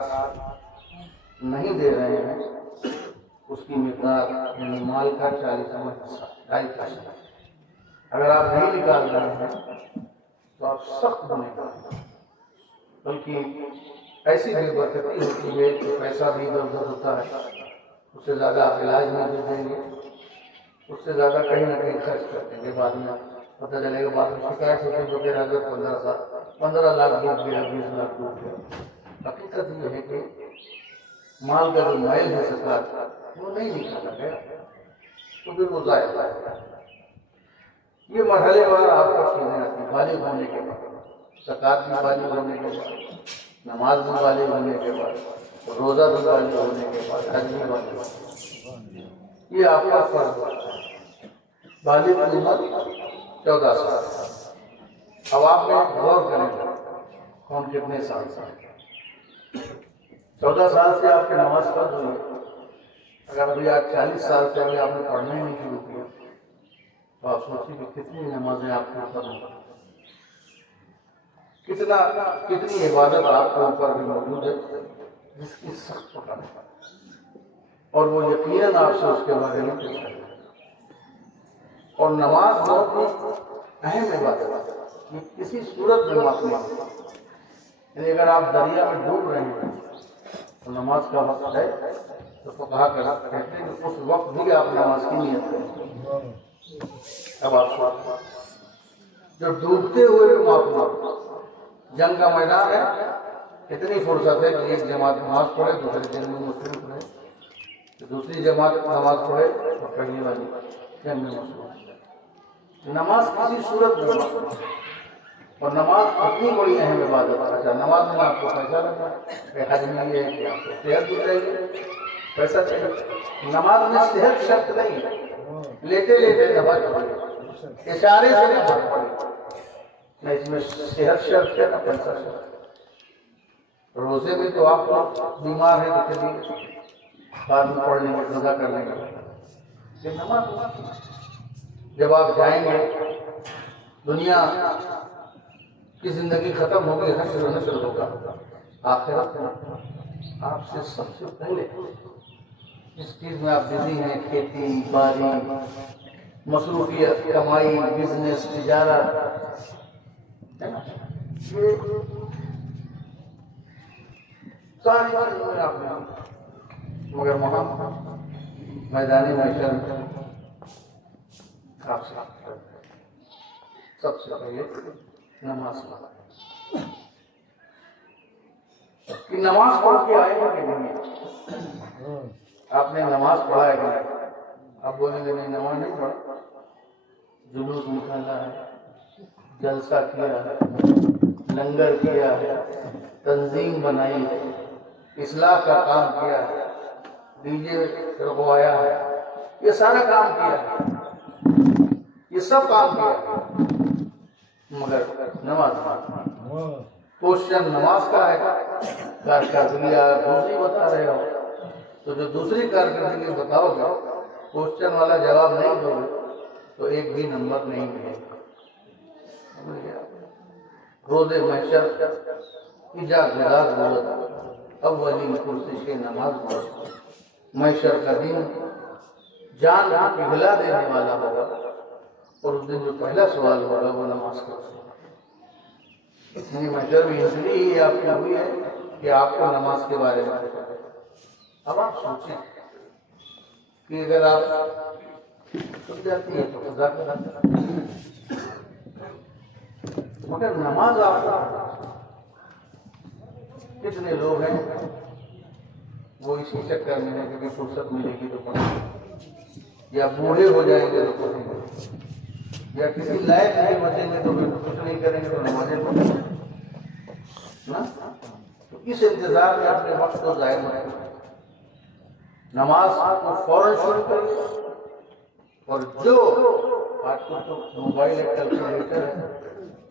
نہیں دے رہے ہیں اس کی مقدار یعنی مال کا 40واں حصہ 2.5%۔ اگر آپ نہیں نکال رہے ہیں تو آپ سخت بنے گا، بلکہ ایسی بے برکتی ہوتی ہے کہ پیسہ بھی ادھر ادھر ہوتا ہے، اس سے زیادہ آپ علاج میں دے دیں گے، اس سے زیادہ کہیں نہ کہیں خرچ کر دیں گے، بعد میں پتہ چلے گا، بعد میں شکایت ہوتی ہے تو پھر اگر 15 لاکھ ڈوب گیا، 20 لاکھ ڈوب گیا۔ حقیقت یہ ہے کہ مال کا جو مائل ہے زکوٰۃ وہ نہیں نکالا گیا تو پھر وہ ضائع ہے۔ یہ مرحلے وار آپ کو چیزیں آتی ہیں، بالغ ہونے کے بعد، زکوٰۃ بھی بالغ ہونے کے بعد، نماز بھی بالغ ہونے کے بعد، روزہ بھی بالغ ہونے کے بعد، حج بھی بالغ ہونے کے بعد، یہ آپ کا فرض ہوتا ہے۔ بالغ کی عمر 14 سال۔ اب آپ نے غور کریں گے کون کتنے سال سے 14 سال سے آپ کی نماز فرض ہوئی ہے۔ اگر ابھی آپ 40 سال سے ابھی آپ نے پڑھنا ہی نہیں شروع کیا تو آپ سوچیں کہ کتنی نمازیں آپ کے اوپر ہیں، کتنی عبادت آپ کے اوپر بھی موجود ہے جس کی سخت پکڑ ہے، اور وہ یقیناً آپ سے اس کے بارے میں پوچھا جائے۔ اور نماز بہت ہی اہم عبادت ہے، یہ کسی صورت میں معاف نہیں ہوتی۔ یعنی اگر آپ دریا میں ڈوب رہے ہیں تو نماز کا وقت ہے تو فقہا کہتے ہیں کہ اس وقت بھی آپ نماز کی نیت کریں۔ اب آپ جو ڈوبتے ہوئے بھی معاف نہ ہو، جنگ کا میدان ہے، اتنی فرصت ہے کہ ایک جماعت نماز پڑھے، دوسرے دن میں مسلم پڑھے، کہ دوسری جماعت نماز پڑھے اور پہلی والی جنگ میں مسلم۔ نماز کسی صورت میں معاف نہ ہو، اور نماز اتنی بڑی اہم عبادت ہے۔ اچھا، نماز میں آپ کو پیسہ لگنا ہے، حج میں یہ ہے کہ آپ کو صحت بھی چاہیے، پیسہ چاہیے۔ نماز میں صحت شرط نہیں ہے، لیتے لیتے نماز پڑھے، اشارے سے نماز پڑھے، نہ اس میں صحت شرط ہے نہ پیسہ شرط ہے۔ روزے میں تو آپ کو بیمار ہیں تو چلیے بعد میں پڑھ لیں گے، روزہ کر لیں گے، یہ نماز جب آپ جائیں گے، دنیا کی زندگی ختم ہوگی، حشر و نشر ہوگا، آخرت میں آپ سے سب سے پہلے اس چیز میں آپ بزی ہیں، کھیتی باڑی، مصروفیت، کمائی، بزنس، تجارت، یہ ساری چیزوں میں آپ ہیں، مگر وہاں میدان محشر آپ سے سب سے پہلے نماز کہ نماز پڑھ کے آئے گا کہ نہیں؟ آپ نے نماز پڑھا ہے کہ نہیں؟ آپ بولیں گے نہیں نماز نہیں پڑھا، جلوس نکالا ہے، جلسہ کیا ہے، لنگر کیا ہے، تنظیم بنائی ہے، اصلاح کا کام کیا ہے، ڈی جے رکھوایا ہے، یہ سارا کام کیا ہے، یہ سب کام کیا ہے، مگر نماز کوشچن نماز کا ہے، کارکردگی اگر دوسری بتا رہے ہو تو جو دوسری کارکردگی بتاؤ گے، کوشچن والا جواب نہیں دو گے تو ایک بھی نمبر نہیں ملے گا۔ روز محشر کی جا گزار بولت اولین پرسش نماز بولت، محشر کا دن جان کو پگھلا دینے والا ہوگا، اور اس دن جو پہلا سوال ہوگا وہ نماز کا ہوگا۔ محشر میں ہسٹری ہی آپ کی ہوئی ہے کہ آپ کو نماز کے بارے میں۔ اب آپ سوچیں کہ اگر آپ چھوٹ جاتی ہے تو قضا کرا، مگر نماز آپ کتنے لوگ ہیں وہ اسی چکر میں ہے کہ فرصت ملے گی تو پڑھیں گے، یا بوڑھے ہو جائیں گے تو پڑھیں گے، یا کسی لائق نہیں بچیں گے تو کچھ نہیں کریں گے تو نمازیں پڑھیں گے نا۔ تو اس انتظار میں اپنے وقت کو ضائع نہ کریں، نماز کو فوراً شروع کریں۔ اور جو آج کل تو موبائل ایک کیلکولیٹر ہے،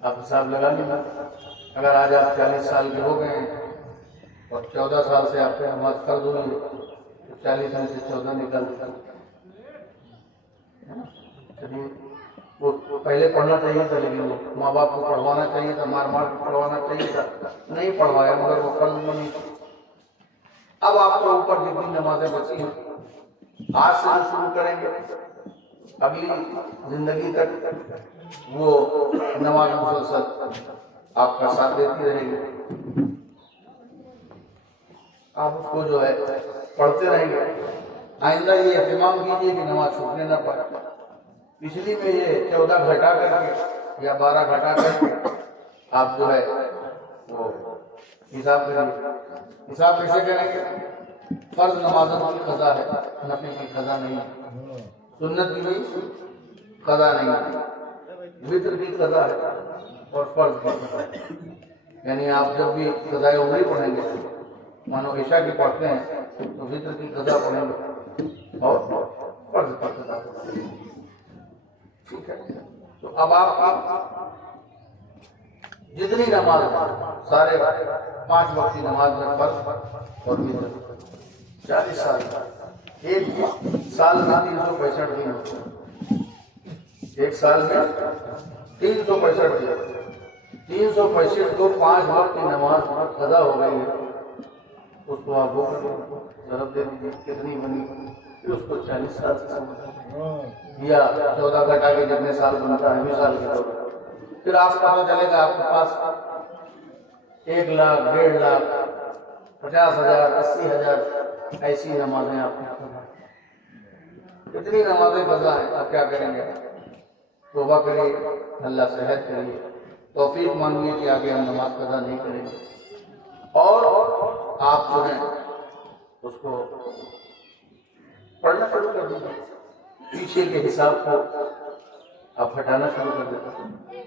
آپ حساب لگا لیں گے، اگر آج آپ 40 سال کے ہو گئے ہیں اور 14 سال سے آپ پہ نماز فرض ہوئی ہے تو 40 میں سے 14 نکال چلیے، وہ پہلے پڑھنا چاہیے تھا لیکن وہ ماں باپ کو پڑھوانا چاہیے تھا، مار مار کے پڑھوانا چاہیے تھا، نہیں پڑھوایا، مگر وہ فرض میں نہیں تھا۔ اب آپ کے اوپر جتنی نمازیں بچی ہیں آج سے جو شروع کریں گے اگلی زندگی تک وہ نماز مسلسل آپ کا ساتھ دیتی رہے گی، آپ اس کو جو ہے پڑھتے رہیں گے۔ آئندہ یہ اہتمام کیجیے کہ نماز چھوٹنے نہ پائے۔ پچھلی میں یہ 14 گھٹا کر کے یا 12 گھٹا کر کے آپ جو ہے وہ حساب کریں۔ حساب کیسے کریں گے؟ فرض نمازوں کی قضا ہے، نفل کی قضا نہیں ہے، سنت کی بھی قضا نہیں ہے، وتر کی قضا ہے اور فرض کی قضا ہے۔ یعنی آپ جب بھی قضائے عمری پڑھیں گے، مانو عشاء کی پڑھتے ہیں تو وتر کی قضا پڑھیں گے اور فرض کی قضا پڑھیں گے، ٹھیک ہے؟ تو اب آپ جتنی نماز سارے 5 وقتی نماز میں فرض اور وتر 40 سال، ایک سال میں 365 دن ہوتے ہیں، ایک سال میں 365 دن، 365 کو 5 وقت کی نماز قضا ہو گئی ہے، اس کو آپ وہ ضرب دے دیجیے کتنی بنی، پھر اس کو 40 سال سے سمجھ یا 14 گھٹا کے جتنے سال بنتا ہے 20 سال کے طور پر، پھر آپ کو پتا چلے گا آپ کے پاس 1 لاکھ 1.5 لاکھ 50,000 80,000 ایسی نمازیں آپ نے پڑھی۔ اتنی نمازیں قضا ہیں، آپ کیا کریں گے؟ توبہ کریے، اللہ سے عہد کریے، توفیق مانگیے کہ آگے ہم نماز قضا نہیں کریں گے، اور آپ جو ہیں اس کو پڑھنا شروع کر دیجیے، پیچھے کے حساب کو آپ ہٹانا شروع کر دیتے ہیں۔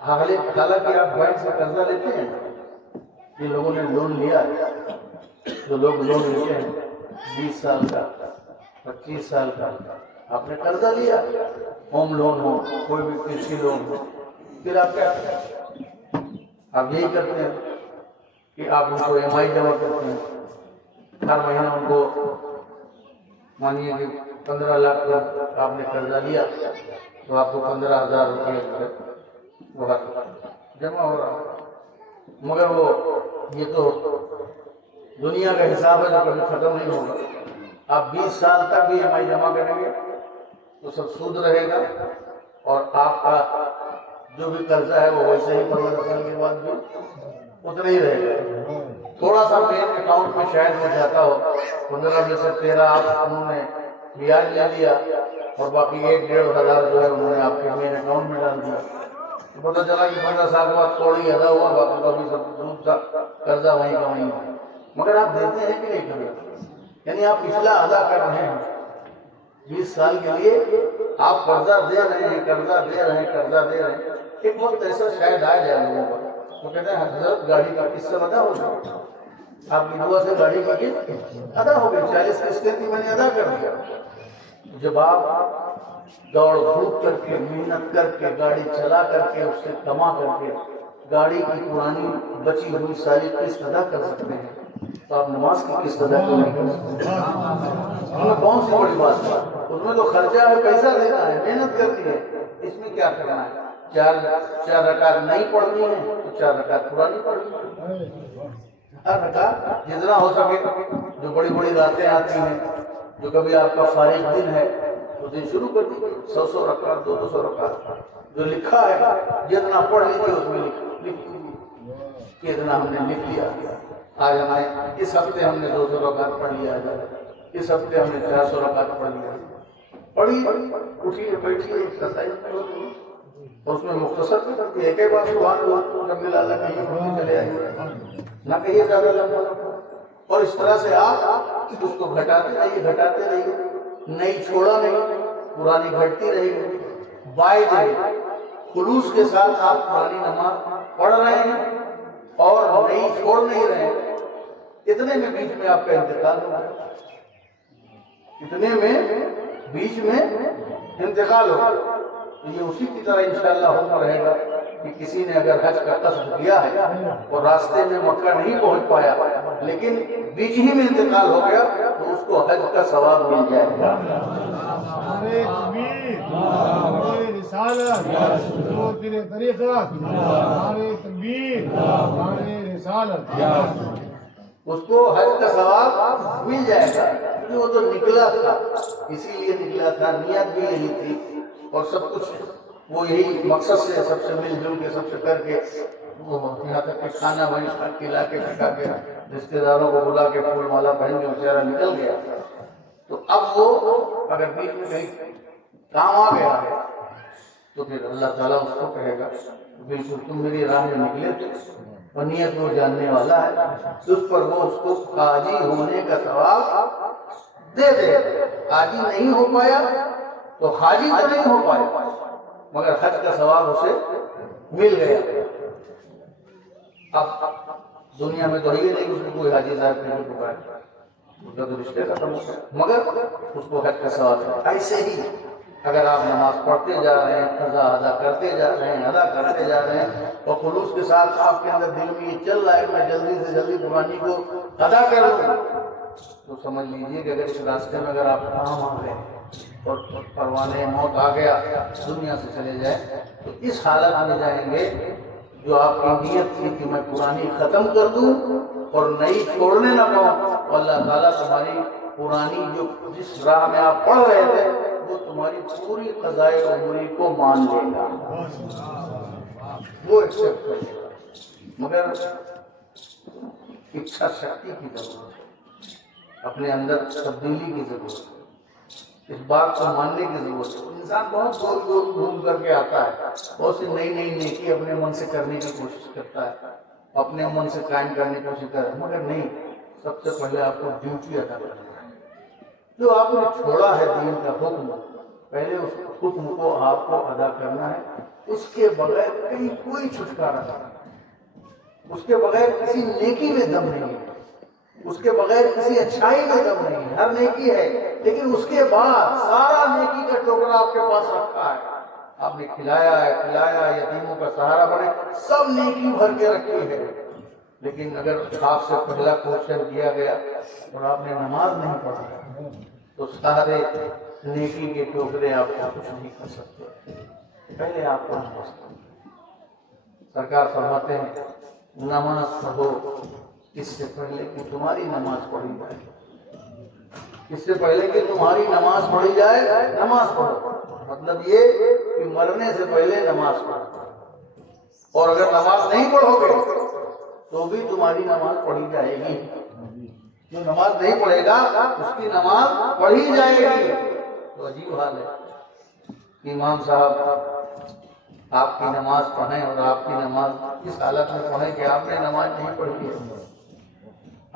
حالانکہ آپ بینک سے قرضہ لیتے ہیں، جن لوگوں نے لون لیا ہے، جو لوگ لون لیتے ہیں 20 سال کا 25 سال کا، آپ نے قرضہ لیا، ہوم لون ہو کوئی بھی کرشی لون ہو، پھر آپ کیا کرتے ہیں؟ آپ یہی کرتے ہیں کہ آپ ان کو EMI جمع کرتے ہیں، ہر مہینہ ان کو مانیے کہ 15 لاکھ کا آپ نے قرضہ لیا تو آپ کو 15,000 روپئے وہ جمع ہو رہا ہے، مگر وہ یہ تو دنیا کا حساب ہے جو کبھی ختم نہیں ہوگا۔ آپ 20 سال تک بھی EMI جمع کریں گے تو سب سود رہے گا، اور آپ کا جو بھی قرضہ ہے وہ ویسے ہی 15 سال کے بعد بھی اتنا ہی رہے گا۔ تھوڑا سا بینک اکاؤنٹ میں شاید ہو جاتا ہو، 15 میں سے 13 انہوں نے بیاج لے لیا اور باقی 1-1.5 ہزار جو ہے انہوں نے آپ کے مین اکاؤنٹ میں ڈال دیا، پتہ چلا کہ 15 سال کے بعد تھوڑی ادا ہوا، باقی کا بھی سب سود تھا، قرضہ وہیں کا وہیں ہے، مگر آپ دیتے ہیں کہ نہیں کرتے؟ یعنی آپ پچھلا ادا کر رہے ہیں، 20 سال کے لیے آپ قرضہ دے رہے ہیں، قرضہ دے رہے ہیں، قرضہ دے رہے ہیں۔ ایک وقت ایسا شاید آ جائے لوگوں پر، وہ کہتے ہیں حضرت گاڑی کا قسط ادا ہو گیا، آپ کی دعا سے گاڑی کا قسط ادا ہو گئی، 40 قسطیں تھی میں نے ادا کر دیا۔ جب آپ دوڑ دھوپ کر کے محنت کر کے گاڑی چلا کر کے اس سے کما کر کے گاڑی کی پرانی بچی ہوئی ساری قسط ادا کر سکتے ہیں تو آپ نماز کی قسط ادا کیوں نہیں کر سکتے؟ اس میں کون سی بڑی بات ہے؟ اس میں تو خرچہ ہے، پیسہ دینا ہے، محنت کرنی ہے، اس میں کیا کرنا ہے؟ 4 رکعت نہیں پڑھنی ہے تو 4 رکعت پرانی پڑھنی ہے، ہر رکعت جتنا ہو سکے، جو بڑی بڑی راتیں آتی ہیں، جو کبھی آپ کا فارغ دن ہے تو دن شروع کر دیجیے، 100 رکعت 200 رکعت جو لکھا ہے جتنا پڑھ لیجیے اس میں لکھ لیجیے کہ اتنا ہم نے لکھ لیا۔ آج ہمیں اس ہفتے ہم نے 200 رکعت پڑھ لیا ہے، اس ہفتے ہم نے 400 رکعت پڑھ لیا، پڑھی اٹھیے بیٹھیے ایکسرسائز اور اس میں مختصر بھی کرتی ہے، ایک بار سبحان اللہ رب العالمین کہیں پڑھتے چلے آئیے، نہ کہیے زیادہ لمبا، اور اس طرح سے آپ اس کو گھٹاتے رہیے، نئی چھوڑا نہیں، پرانی گھٹتی رہے گی، بائی خلوص کے ساتھ آپ پرانی نماز پڑھ رہے ہیں اور نئی چھوڑ نہیں رہے، اتنے میں بیچ میں آپ کا انتقال ہوگا، اتنے میں بیچ میں انتقال ہوگا۔ تو یہ اسی کی طرح انشاءاللہ ہوتا رہے گا کہ کسی نے اگر حج کا قصد کیا ہے اور راستے میں مکہ نہیں پہنچ پایا لیکن بیچ ہی میں انتقال ہو گیا تو اس کو حج کا ثواب مل جائے گا۔ نعرہ تکبیر، نعرہ رسالت، نعرہ طریقت، نعرہ تکبیر، نعرہ رسالت۔ اس کو حج کا ثواب مل جائے گا، کیونکہ وہ تو نکلا تھا، اسی لیے نکلا تھا، نیت بھی یہی تھی اور سب کچھ وہ یہی مقصد سے سب سے مل جل کے سب سے کر کے وہ یہاں تک کہ کھانا وہیں کھلا کے پکا کے رشتے داروں کو بلا کے پھول مالا پہن کے بیچارہ نکل گیا۔ تو اب وہ اگر بیچ میں کہیں کام آ گیا ہے تو پھر اللہ تعالیٰ اس کو کہے گا بالکل تم میری راہ میں نکلے تھے، اور نیت وہ جاننے والا ہے، اس پر وہ اس کو حاجی ہونے کا ثواب دے دے۔ حاجی نہیں ہو پایا تو حاجی تو نہیں ہو پایا مگر حج کا ثواب اسے مل گیا۔ اب دنیا میں تو ہی نہیں اس کو کوئی حاجی صاحب نہیں پکارے، اس کا تو رشتے ختم ہو گیا، مگر اس کو حج کا ثواب ہے۔ ایسے ہی اگر آپ نماز پڑھتے جا رہے ہیں، قضا ادا کرتے جا رہے ہیں، ادا کرتے جا رہے ہیں اور خلوص کے ساتھ آپ کے اندر دل میں یہ چل رہا ہے کہ میں جلدی سے جلدی قربانی کو ادا کر لوں، تو سمجھ لیجیے کہ اگر اس راستے میں اگر آپ کام آ گئے اور پروانے موت آ گیا دنیا سے چلے جائے تو اس حالت میں جائیں گے جو آپ کی نیت تھی کہ میں پرانی ختم کر دوں اور نئی چھوڑنے نہ پاؤں، اللہ تعالیٰ تمہاری پرانی جو جس راہ میں آپ پڑھ رہے تھے وہ تمہاری پوری قضائے عمری کو مان لے گا، وہ ایکسپٹ کر لے گا، مگر اچھا شکتی کی ضرورت ہے، اپنے اندر تبدیلی کی ضرورت ہے، اس بات کو ماننے کی ضرورت ہے۔ انسان بہت دور دور گھوم کر کے آتا ہے، بہت سی نئی نئی نیکی اپنے من سے کرنے کی کوشش کرتا ہے، اپنے من سے قائم کرنے کی کوشش کرتا ہے، مگر نہیں، سب سے پہلے آپ کو ڈیوٹی ادا کرنا ہے۔ جو آپ نے چھوڑا ہے دین کا حکم، پہلے اس حکم کو آپ کو ادا کرنا ہے، اس کے بغیر کہیں کوئی چھٹکارا نہیں، اس کے بغیر کسی نیکی میں دم نہیں ہے، اس کے بغیر کسی اچھائی میں دم نہیں ہے۔ ہر نیکی ہے لیکن اس کے بعد سارا نیکی کا ٹوکرا آپ کے پاس رکھا ہے، آپ نے کھلایا ہے، پلایا، یتیموں کا سہارا بنے، سب نیکی بھر کے رکھی ہے، لیکن اگر آپ سے پہلا کوشچن کیا گیا اور آپ نے نماز نہیں پڑھا تو سارے نیکی کے ٹوکرے آپ کو کچھ نہیں کر سکتے۔ پہلے آپ کو نماز پڑھو۔ سرکار فرماتے ہیں نماز پڑھو اس سے پہلے کہ تمہاری نماز پڑھی جائے، اس سے پہلے کہ تمہاری نماز پڑھی جائے نماز پڑھو، مطلب یہ کہ مرنے سے پہلے نماز پڑھو، اور اگر نماز نہیں پڑھو گے تو بھی تمہاری نماز پڑھی جائے گی، جو نماز نہیں پڑھے گا اس کی نماز پڑھی جائے گی۔ تو عجیب حال ہے، امام صاحب آپ کی نماز پڑھیں اور آپ کی نماز اس حالت میں پڑھیں کہ آپ نے نماز نہیں پڑھی ہے،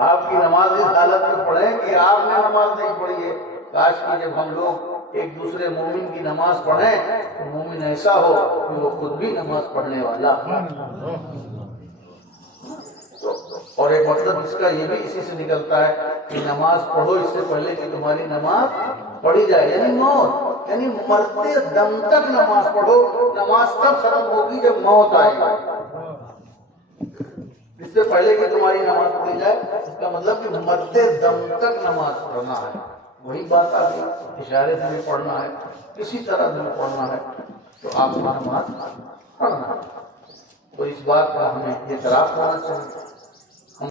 آپ کی نماز اس حالت میں پڑھیں کہ آپ نے نماز نہیں پڑھی ہے۔ کاش کہ جب ہم لوگ ایک دوسرے مومن کی نماز پڑھیں تو مومن ایسا ہو کہ وہ خود بھی نماز پڑھنے والا ہو۔ اور ایک مطلب اس کا یہ بھی اسی سے نکلتا ہے کہ نماز پڑھو اس سے پہلے کہ تمہاری نماز پڑھی جائے، یعنی موت، یعنی مرتے دم تک نماز پڑھو۔ نماز کب ختم ہوگی؟ جب موت آئے گی۔ اس سے پہلے کہ تمہاری نماز پڑھی جائے اس کا مطلب کہ مرتے دم تک نماز پڑھنا ہے۔ وہی بات آ گئی، اشارے سے بھی پڑھنا ہے، کسی طرح سے بھی پڑھنا ہے، تو آپ کو نماز پڑھنا ہے۔ تو اس بات کا ہمیں اعتراف ہونا چاہیے۔